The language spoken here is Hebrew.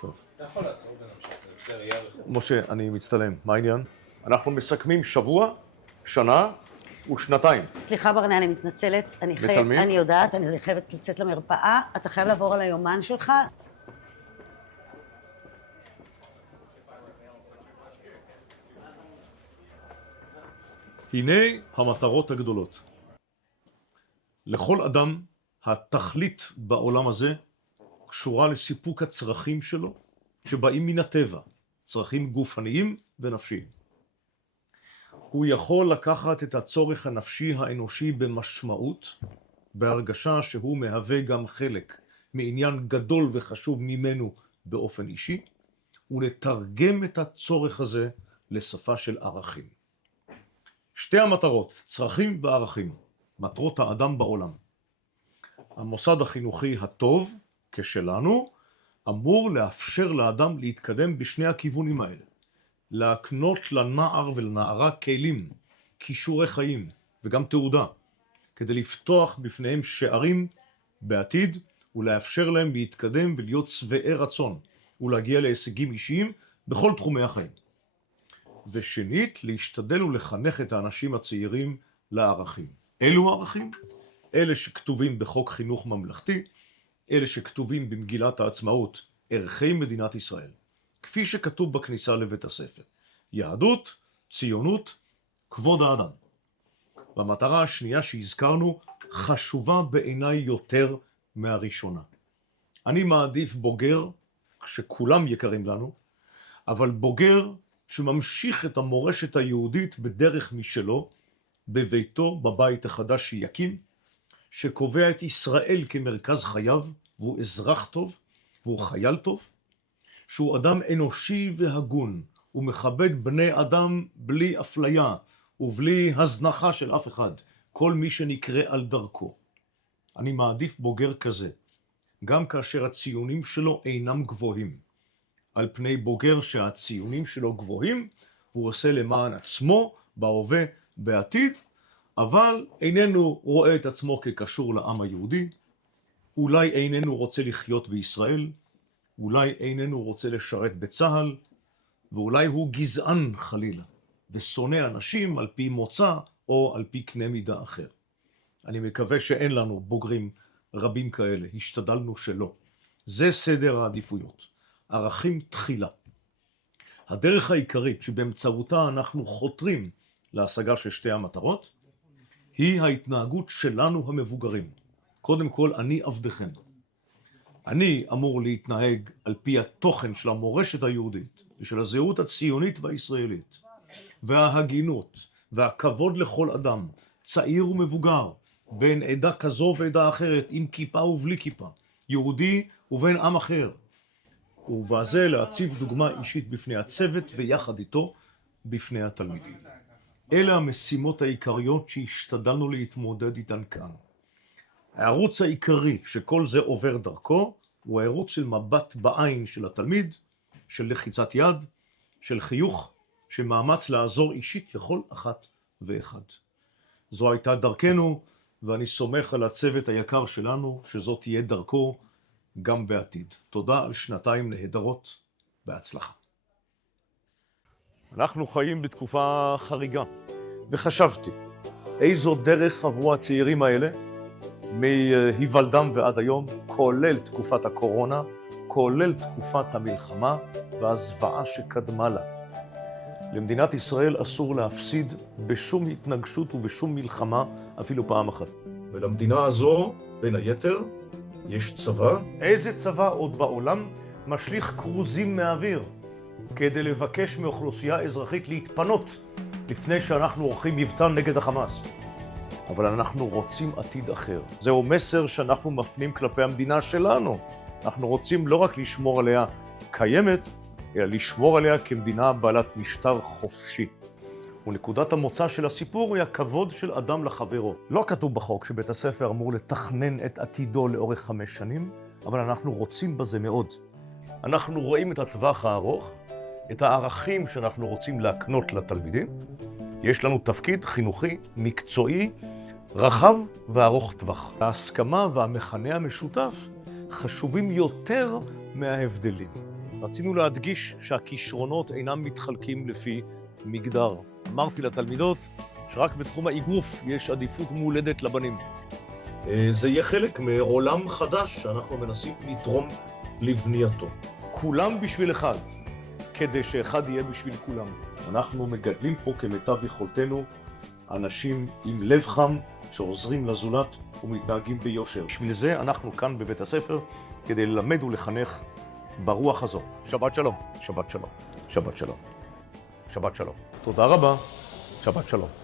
טוב. אתה יכול לעצור ונמשיך, זה ראייה רחוב. משה, אני מצטלם. מה העניין? אנחנו מסכמים שבוע, שנה ושנתיים. סליחה ברנה, אני מתנצלת. מצלמים? אני יודעת, אני חייבת לצאת למרפאה. אתה חייב לעבור על היומן שלך. הנה המטרות הגדולות. לכל אדם התכלית בעולם הזה קשורה לסיפוק הצרכים שלו שבאים מן הטבע, צרכים גופניים ונפשיים. הוא יכול לקחת את הצורך הנפשי האנושי במשמעות, בהרגשה שהוא מהווה גם חלק מעניין גדול וחשוב ממנו באופן אישי, ולתרגם את הצורך הזה לשפה של ערכים. שתי המטרות, צרכים וערכים, מטרות האדם בעולם. המוסד החינוכי הטוב, כשלנו, אמור לאפשר לאדם להתקדם בשני הכיוונים האלה. להקנות לנער ולנערה כלים, כישורי חיים וגם תעודה, כדי לפתוח בפניהם שערים בעתיד ולאפשר להם להתקדם ולהיות שבעי רצון ולהגיע להישגים אישיים בכל תחומי החיים. ושנית, להשתדל ולחנך את האנשים הצעירים לערכים. אלו ערכים? אלה שכתובים בחוק חינוך ממלכתי, אלה שכתובים במגילת העצמאות, ערכי מדינת ישראל, כפי שכתוב בכניסה לבית הספר. יהדות, ציונות, כבוד האדם. והמטרה השנייה שהזכרנו חשובה בעיניי יותר מהראשונה. אני מעדיף בוגר, שכולם יקרים לנו, אבל בוגר שממשיך את המורשת היהודית בדרך משלו, בביתו, בבית החדש שיקים, שקובע את ישראל כמרכז חייו, והוא אזרח טוב, והוא חייל טוב, שהוא אדם אנושי והגון, ומכבד בני אדם בלי אפליה, ובלי הזנחה של אף אחד, כל מי שנקרא על דרכו. אני מעדיף בוגר כזה, גם כאשר הציונים שלו אינם גבוהים, על פני בוגר שהציונים שלו גבוהים, הוא עושה למען עצמו, בהווה, בעתיד, אבל איננו רואה את עצמו כקשור לעם היהודי, אולי איננו רוצה לחיות בישראל, אולי איננו רוצה לשרת בצהל, ואולי הוא גזען חלילה, ושונא אנשים על פי מוצא או על פי קנה מידה אחר. אני מקווה שאין לנו בוגרים רבים כאלה, השתדלנו שלא. זה סדר העדיפויות. ערכים תחילה. הדרך העיקרית שבאמצעותה אנחנו חותרים להשגה של שתי המטרות, היא ההתנהגות שלנו המבוגרים. קודם כל, אני עבדכם. אני אמור להתנהג על פי התוכן של המורשת היהודית, ושל הזהות הציונית והישראלית, וההגינות, והכבוד לכל אדם, צעיר ומבוגר, בין עדה כזו ועדה אחרת, עם כיפה ובלי כיפה, יהודי ובין עם אחר. ובזה להציב דוגמה אישית בפני הצוות ויחד איתו בפני התלמידים. אלה המשימות העיקריות שהשתדלנו להתמודד איתן כאן. הערוץ העיקרי שכל זה עובר דרכו הוא הערוץ של מבט בעין של התלמיד, של לחיצת יד, של חיוך, של מאמץ לעזור אישית לכל אחת ואחד. זו הייתה דרכנו, ואני סומך על הצוות היקר שלנו שזאת תהיה דרכו גם בעתיד. תודה על שנתיים נהדרות, בהצלחה. אנחנו חיים בתקופה חריגה, וחשבתי, איזו דרך עברו הצעירים האלה, מהיוולדם ועד היום, כולל תקופת הקורונה, כולל תקופת המלחמה והזוועה שקדמה לה. למדינת ישראל אסור להפסיד בשום התנגשות ובשום מלחמה, אפילו פעם אחת. ולמדינה הזו, בין היתר, יש צבא. איזה צבא עוד בעולם משליך קרוזים מהאוויר כדי לבקש מאוכלוסייה אזרחית להתפנות לפני שאנחנו עורכים מבצע נגד החמאס? אבל אנחנו רוצים עתיד אחר. זהו מסר שאנחנו מפנים כלפי המדינה שלנו. אנחנו רוצים לא רק לשמור עליה קיימת, אלא לשמור עליה כמדינה בעלת משטר חופשי. ונקודת המוצא של הסיפור היא הכבוד של אדם לחברו. לא כתוב בחוק שבית הספר אמור לתכנן את עתידו לאורך 5 שנים, אבל אנחנו רוצים בזה מאוד. אנחנו רואים את הטווח הארוך, את הערכים שאנחנו רוצים להקנות לתלמידים. יש לנו תפקיד חינוכי, מקצועי, רחב וארוך טווח. ההסכמה והמכנה המשותף חשובים יותר מההבדלים. רצינו להדגיש שהכישרונות אינם מתחלקים לפי מגדר. אמרתי לתלמידות שרק בתחום האגרוף יש עדיפות מולדת לבנים. זה יהיה חלק מעולם חדש שאנחנו מנסים לתרום לבנייתו. כולם בשביל אחד, כדי שאחד יהיה בשביל כולם. אנחנו מגדלים פה כמיטב יכולתנו אנשים עם לב חם שעוזרים לזולת ומתנהגים ביושר. בשביל זה אנחנו כאן בבית הספר כדי ללמד ולחנך ברוח הזו. שבת שלום, שבת שלום, שבת שלום, שבת שלום. תודה רבה, שבת שלום.